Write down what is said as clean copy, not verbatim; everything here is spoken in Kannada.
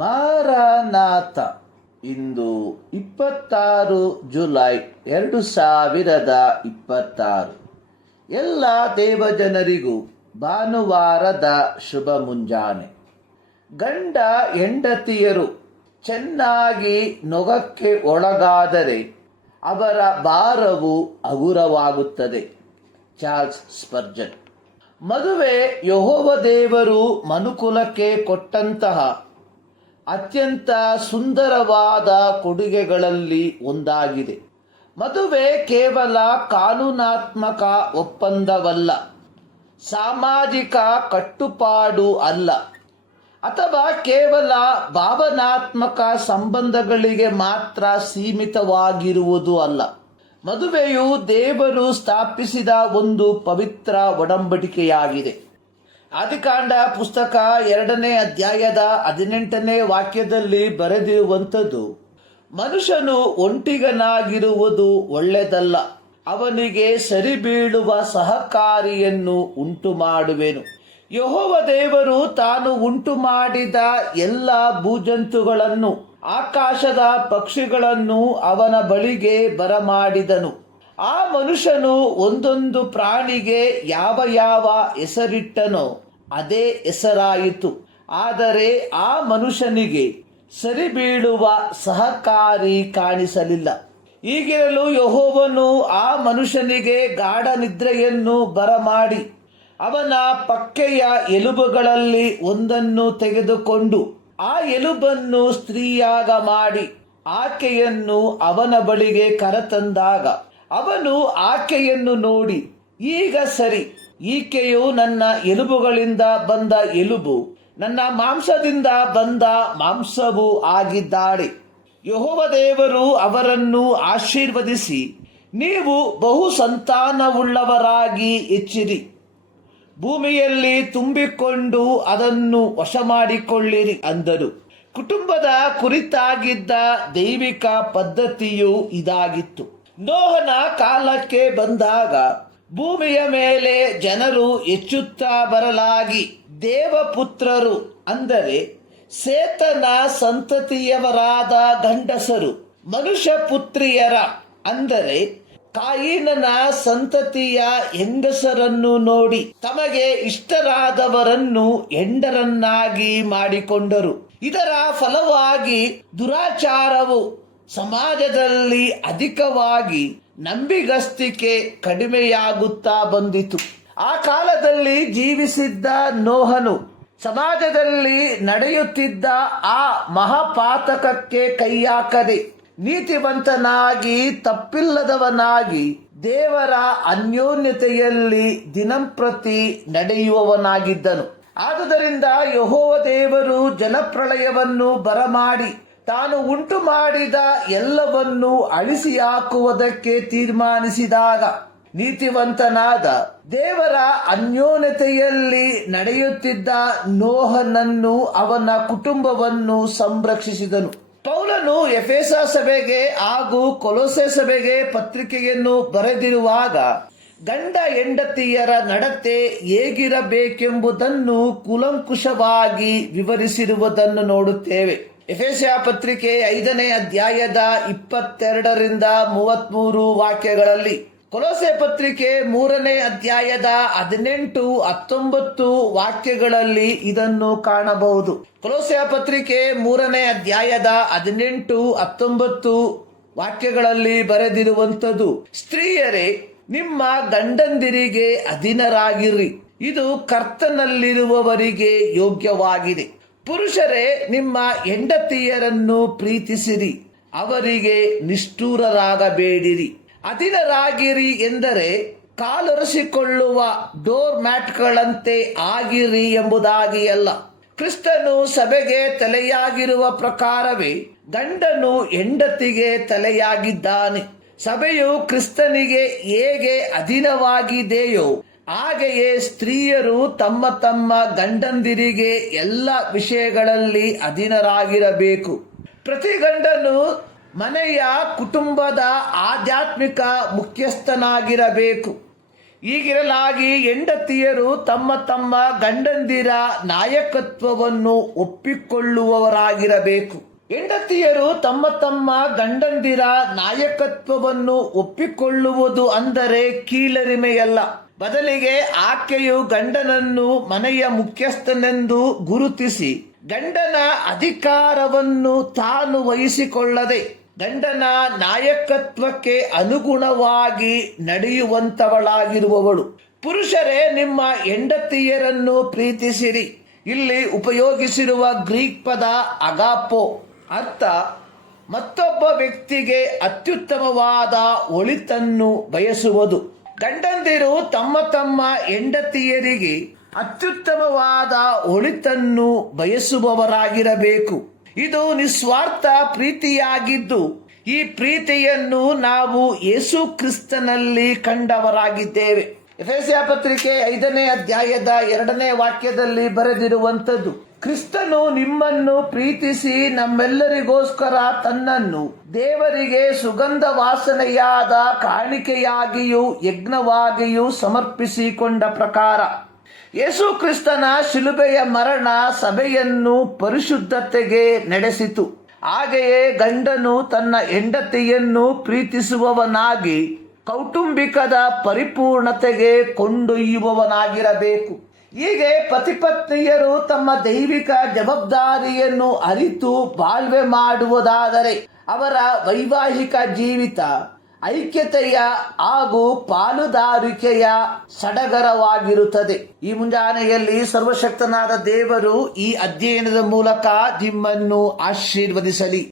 ಮಾರನಾಥ. ಇಂದು 26 ಜುಲೈ 2026. ಎಲ್ಲ ದೇವಜನರಿಗೂ ಭಾನುವಾರದ ಶುಭ ಮುಂಜಾನೆ. ಗಂಡ ಹೆಂಡತಿಯರು ಚೆನ್ನಾಗಿ ನೊಗಕ್ಕೆ ಒಳಗಾದರೆ ಅವರ ಭಾರವು ಹಗುರವಾಗುತ್ತದೆ. ಚಾರ್ಲ್ಸ್ ಸ್ಪರ್ಜನ್. ಮದುವೆ ಯೆಹೋವ ದೇವರು ಮನುಕುಲಕ್ಕೆ ಕೊಟ್ಟಂತಹ ಅತ್ಯಂತ ಸುಂದರವಾದ ಕೊಡುಗೆಗಳಲ್ಲಿ ಒಂದಾಗಿದೆ. ಮದುವೆ ಕೇವಲ ಕಾನೂನಾತ್ಮಕ ಒಪ್ಪಂದವಲ್ಲ, ಸಾಮಾಜಿಕ ಕಟ್ಟುಪಾಡು ಅಲ್ಲ, ಅಥವಾ ಕೇವಲ ಭಾವನಾತ್ಮಕ ಸಂಬಂಧಗಳಿಗೆ ಮಾತ್ರ ಸೀಮಿತವಾಗಿರುವುದು ಅಲ್ಲ. ಮದುವೆಯು ದೇವರು ಸ್ಥಾಪಿಸಿದ ಒಂದು ಪವಿತ್ರ ಒಡಂಬಡಿಕೆಯಾಗಿದೆ. ಆದಿಕಾಂಡ ಪುಸ್ತಕ 2ನೇ ಅಧ್ಯಾಯದ 18ನೇ ವಾಕ್ಯದಲ್ಲಿ ಬರೆದಿರುವಂಥದ್ದು, ಮನುಷ್ಯನು ಒಂಟಿಗನಾಗಿರುವುದು ಒಳ್ಳೆಯದಲ್ಲ, ಅವನಿಗೆ ಸರಿಬೀಳುವ ಸಹಕಾರಿಯನ್ನು ಉಂಟು ಮಾಡುವೆನು. ಯೆಹೋವ ದೇವರು ತಾನು ಉಂಟು ಮಾಡಿದ ಎಲ್ಲ ಭೂಜಂತುಗಳನ್ನು, ಆಕಾಶದ ಪಕ್ಷಿಗಳನ್ನು ಅವನ ಬಳಿಗೆ ಬರಮಾಡಿದನು. ಆ ಮನುಷ್ಯನು ಒಂದೊಂದು ಪ್ರಾಣಿಗೆ ಯಾವ ಯಾವ ಹೆಸರಿಟ್ಟನೋ ಅದೇ ಹೆಸರಾಯಿತು. ಆದರೆ ಆ ಮನುಷ್ಯನಿಗೆ ಸರಿಬೀಳುವ ಸಹಕಾರಿ ಕಾಣಿಸಲಿಲ್ಲ. ಹೀಗಿರಲು ಯೆಹೋವನು ಆ ಮನುಷ್ಯನಿಗೆ ಗಾಢ ನಿದ್ರೆಯನ್ನು ಬರಮಾಡಿ ಅವನ ಪಕ್ಕೆಯ ಎಲುಬುಗಳಲ್ಲಿ ಒಂದನ್ನು ತೆಗೆದುಕೊಂಡು ಆ ಎಲುಬನ್ನು ಸ್ತ್ರೀಯಾಗ ಮಾಡಿ ಆಕೆಯನ್ನು ಅವನ ಬಳಿಗೆ ಕರೆತಂದಾಗ ಅವನು ಆಕೆಯನ್ನು ನೋಡಿ, ಈಗ ಸರಿ, ಈಕೆಯು ನನ್ನ ಎಲುಬುಗಳಿಂದ ಬಂದ ಎಲುಬು, ನನ್ನ ಮಾಂಸದಿಂದ ಬಂದ ಮಾಂಸವೂ ಆಗಿದ್ದಾಳೆ. ಯೆಹೋವ ದೇವರು ಅವರನ್ನು ಆಶೀರ್ವದಿಸಿ, ನೀವು ಬಹು ಸಂತಾನವುಳ್ಳವರಾಗಿ ಹೆಚ್ಚಿರಿ, ಭೂಮಿಯಲ್ಲಿ ತುಂಬಿಕೊಂಡು ಅದನ್ನು ವಶ ಮಾಡಿಕೊಳ್ಳಿರಿ ಅಂದರು. ಕುಟುಂಬದ ಕುರಿತಾಗಿದ್ದ ದೈವಿಕ ಪದ್ಧತಿಯು ಇದಾಗಿತ್ತು. ನೋಹನ ಕಾಲಕ್ಕೆ ಬಂದಾಗ ಭೂಮಿಯ ಮೇಲೆ ಜನರು ಹೆಚ್ಚುತ್ತಾ ಬರಲಾಗಿ ದೇವಪುತ್ರರು, ಅಂದರೆ ಸೇತನ ಸಂತತಿಯವರಾದ ಗಂಡಸರು, ಮನುಷ್ಯ ಪುತ್ರಿಯರ, ಅಂದರೆ ಕಾಯಿನನ ಸಂತತಿಯ ಹೆಂಗಸರನ್ನು ನೋಡಿ ತಮಗೆ ಇಷ್ಟರಾದವರನ್ನು ಹೆಂಡರನ್ನಾಗಿ ಮಾಡಿಕೊಂಡರು. ಇದರ ಫಲವಾಗಿ ದುರಾಚಾರವು ಸಮಾಜದಲ್ಲಿ ಅಧಿಕವಾಗಿ ನಂಬಿಗಸ್ತಿಕೆ ಕಡಿಮೆಯಾಗುತ್ತಾ ಬಂದಿತು. ಆ ಕಾಲದಲ್ಲಿ ಜೀವಿಸಿದ್ದ ನೋಹನು ಸಮಾಜದಲ್ಲಿ ನಡೆಯುತ್ತಿದ್ದ ಆ ಮಹಾಪಾತಕಕ್ಕೆ ಕೈಹಾಕದೆ ನೀತಿವಂತನಾಗಿ ತಪ್ಪಿಲ್ಲದವನಾಗಿ ದೇವರ ಅನ್ಯೋನ್ಯತೆಯಲ್ಲಿ ದಿನಂಪ್ರತಿ ನಡೆಯುವವನಾಗಿದ್ದನು. ಆದುದರಿಂದ ಯೆಹೋವ ದೇವರು ಜಲಪ್ರಳಯವನ್ನು ಬರಮಾಡಿ ತಾನು ಉಂಟು ಮಾಡಿದ ಎಲ್ಲವನ್ನೂ ಅಳಿಸಿ ಹಾಕುವುದಕ್ಕೆ ತೀರ್ಮಾನಿಸಿದಾಗ ನೀತಿವಂತನಾದ ದೇವರ ಅನ್ಯೋನ್ಯತೆಯಲ್ಲಿ ನಡೆಯುತ್ತಿದ್ದ ನೋಹನನ್ನು, ಅವನ ಕುಟುಂಬವನ್ನು ಸಂರಕ್ಷಿಸಿದನು. ಪೌಲನು ಎಫೆಸ ಸಭೆಗೆ ಹಾಗೂ ಕೊಲೊಸೆ ಸಭೆಗೆ ಪತ್ರಿಕೆಯನ್ನು ಬರೆದಿರುವಾಗ ಗಂಡ ಹೆಂಡತಿಯರ ನಡತೆ ಹೇಗಿರಬೇಕೆಂಬುದನ್ನು ಕೂಲಂಕುಷವಾಗಿ ವಿವರಿಸಿರುವುದನ್ನು ನೋಡುತ್ತೇವೆ. ಎಫೆಸ ಪತ್ರಿಕೆ 5ನೇ ಅಧ್ಯಾಯದ 22ರಿಂದ 33 ವಾಕ್ಯಗಳಲ್ಲಿ, ಕೊಲೊಸೆ ಪತ್ರಿಕೆ 3ನೇ ಅಧ್ಯಾಯದ 18-19 ವಾಕ್ಯಗಳಲ್ಲಿ ಇದನ್ನು ಕಾಣಬಹುದು. ಕೊಲೊಸೆ ಪತ್ರಿಕೆ 3ನೇ ಅಧ್ಯಾಯದ 18-19 ವಾಕ್ಯಗಳಲ್ಲಿ ಬರೆದಿರುವಂಥದ್ದು, ಸ್ತ್ರೀಯರೇ ನಿಮ್ಮ ಗಂಡಂದಿರಿಗೆ ಅಧೀನರಾಗಿರ್ರಿ, ಇದು ಕರ್ತನಲ್ಲಿರುವವರಿಗೆ ಯೋಗ್ಯವಾಗಿದೆ. ಪುರುಷರೇ ನಿಮ್ಮ ಹೆಂಡತಿಯರನ್ನು ಪ್ರೀತಿಸಿರಿ, ಅವರಿಗೆ ನಿಷ್ಠೂರರಾಗಬೇಡಿರಿ. ಅಧೀನರಾಗಿರಿ ಎಂದರೆ ಕಾಲೊರೆಸಿಕೊಳ್ಳುವ ಡೋರ್ ಮ್ಯಾಟ್ಗಳಂತೆ ಆಗಿರಿ ಎಂಬುದಾಗಿ ಅಲ್ಲ. ಕ್ರಿಸ್ತನು ಸಭೆಗೆ ತಲೆಯಾಗಿರುವ ಪ್ರಕಾರವೇ ಗಂಡನು ಹೆಂಡತಿಗೆ ತಲೆಯಾಗಿದ್ದಾನೆ. ಸಭೆಯು ಕ್ರಿಸ್ತನಿಗೆ ಹೇಗೆ ಅಧೀನವಾಗಿದೆಯೋ ಹಾಗೆಯೇ ಸ್ತ್ರೀಯರು ತಮ್ಮ ತಮ್ಮ ಗಂಡಂದಿರಿಗೆ ಎಲ್ಲ ವಿಷಯಗಳಲ್ಲಿ ಅಧೀನರಾಗಿರಬೇಕು. ಪ್ರತಿ ಗಂಡನು ಮನೆಯ ಕುಟುಂಬದ ಆಧ್ಯಾತ್ಮಿಕ ಮುಖ್ಯಸ್ಥನಾಗಿರಬೇಕು. ಹೀಗಿರಲಾಗಿ ಹೆಂಡತಿಯರು ತಮ್ಮ ತಮ್ಮ ಗಂಡಂದಿರ ನಾಯಕತ್ವವನ್ನು ಒಪ್ಪಿಕೊಳ್ಳುವವರಾಗಿರಬೇಕು. ಹೆಂಡತಿಯರು ತಮ್ಮ ತಮ್ಮ ಗಂಡಂದಿರ ನಾಯಕತ್ವವನ್ನು ಒಪ್ಪಿಕೊಳ್ಳುವುದು ಅಂದರೆ ಕೀಳರಿಮೆಯಲ್ಲ. ಬದಲಿಗೆ ಆಕೆಯು ಗಂಡನನ್ನು ಮನೆಯ ಮುಖ್ಯಸ್ಥನೆಂದು ಗುರುತಿಸಿ ಗಂಡನ ಅಧಿಕಾರವನ್ನು ತಾನು ವಹಿಸಿಕೊಳ್ಳದೆ ಗಂಡನ ನಾಯಕತ್ವಕ್ಕೆ ಅನುಗುಣವಾಗಿ ನಡೆಯುವಂತವಳಾಗಿರುವವಳು. ಪುರುಷರೇ, ನಿಮ್ಮ ಹೆಂಡತಿಯರನ್ನು ಪ್ರೀತಿಸಿರಿ. ಇಲ್ಲಿ ಉಪಯೋಗಿಸಿರುವ ಗ್ರೀಕ್ ಪದ ಅಗಾಪೋ, ಅರ್ಥ ಮತ್ತೊಬ್ಬ ವ್ಯಕ್ತಿಗೆ ಅತ್ಯುತ್ತಮವಾದ ಒಳಿತನ್ನು ಬಯಸುವುದು. ಗಂಡಂದಿರು ತಮ್ಮ ತಮ್ಮ ಹೆಂಡತಿಯರಿಗೆ ಅತ್ಯುತ್ತಮವಾದ ಒಳಿತನ್ನು ಬಯಸುವವರಾಗಿರಬೇಕು. ಇದು ನಿಸ್ವಾರ್ಥ ಪ್ರೀತಿಯಾಗಿದ್ದು, ಈ ಪ್ರೀತಿಯನ್ನು ನಾವು ಯೇಸು ಕ್ರಿಸ್ತನಲ್ಲಿ ಕಂಡವರಾಗಿದ್ದೇವೆ. ಎಫೆಸಯ ಪತ್ರಿಕೆ 5ನೇ ಅಧ್ಯಾಯದ 2ನೇ ವಾಕ್ಯದಲ್ಲಿ ಬರೆದಿರುವಂಥದ್ದು, ಕ್ರಿಸ್ತನು ನಿಮ್ಮನ್ನು ಪ್ರೀತಿಸಿ ನಮ್ಮೆಲ್ಲರಿಗೋಸ್ಕರ ತನ್ನನ್ನು ದೇವರಿಗೆ ಸುಗಂಧ ವಾಸನೆಯಾದ ಕಾಣಿಕೆಯಾಗಿಯೂ ಯಜ್ಞವಾಗಿಯೂ ಸಮರ್ಪಿಸಿಕೊಂಡ ಪ್ರಕಾರ. ಯೇಸು ಕ್ರಿಸ್ತನ ಶಿಲುಬೆಯ ಮರಣ ಸಭೆಯನ್ನು ಪರಿಶುದ್ಧತೆಗೆ ನಡೆಸಿತು. ಹಾಗೆಯೇ ಗಂಡನು ತನ್ನ ಹೆಂಡತಿಯನ್ನು ಪ್ರೀತಿಸುವವನಾಗಿ ಕೌಟುಂಬಿಕದ ಪರಿಪೂರ್ಣತೆಗೆ ಕೊಂಡೊಯ್ಯುವವನಾಗಿರಬೇಕು. ಹೀಗೆ ಪತಿಪತ್ನಿಯರು ತಮ್ಮ ದೈವಿಕ ಜವಾಬ್ದಾರಿಯನ್ನು ಅರಿತು ಬಾಳ್ವೆ ಮಾಡುವುದಾದರೆ ಅವರ ವೈವಾಹಿಕ ಜೀವಿತ ಐಕ್ಯತೆಯ ಹಾಗೂ ಪಾಲುದಾರಿಕೆಯ ಸಡಗರವಾಗಿರುತ್ತದೆ. ಈ ಮುಂಜಾನೆಯಲ್ಲಿ ಸರ್ವಶಕ್ತನಾದ ದೇವರು ಈ ಅಧ್ಯಯನದ ಮೂಲಕ ನಿಮ್ಮನ್ನು ಆಶೀರ್ವದಿಸಲಿ.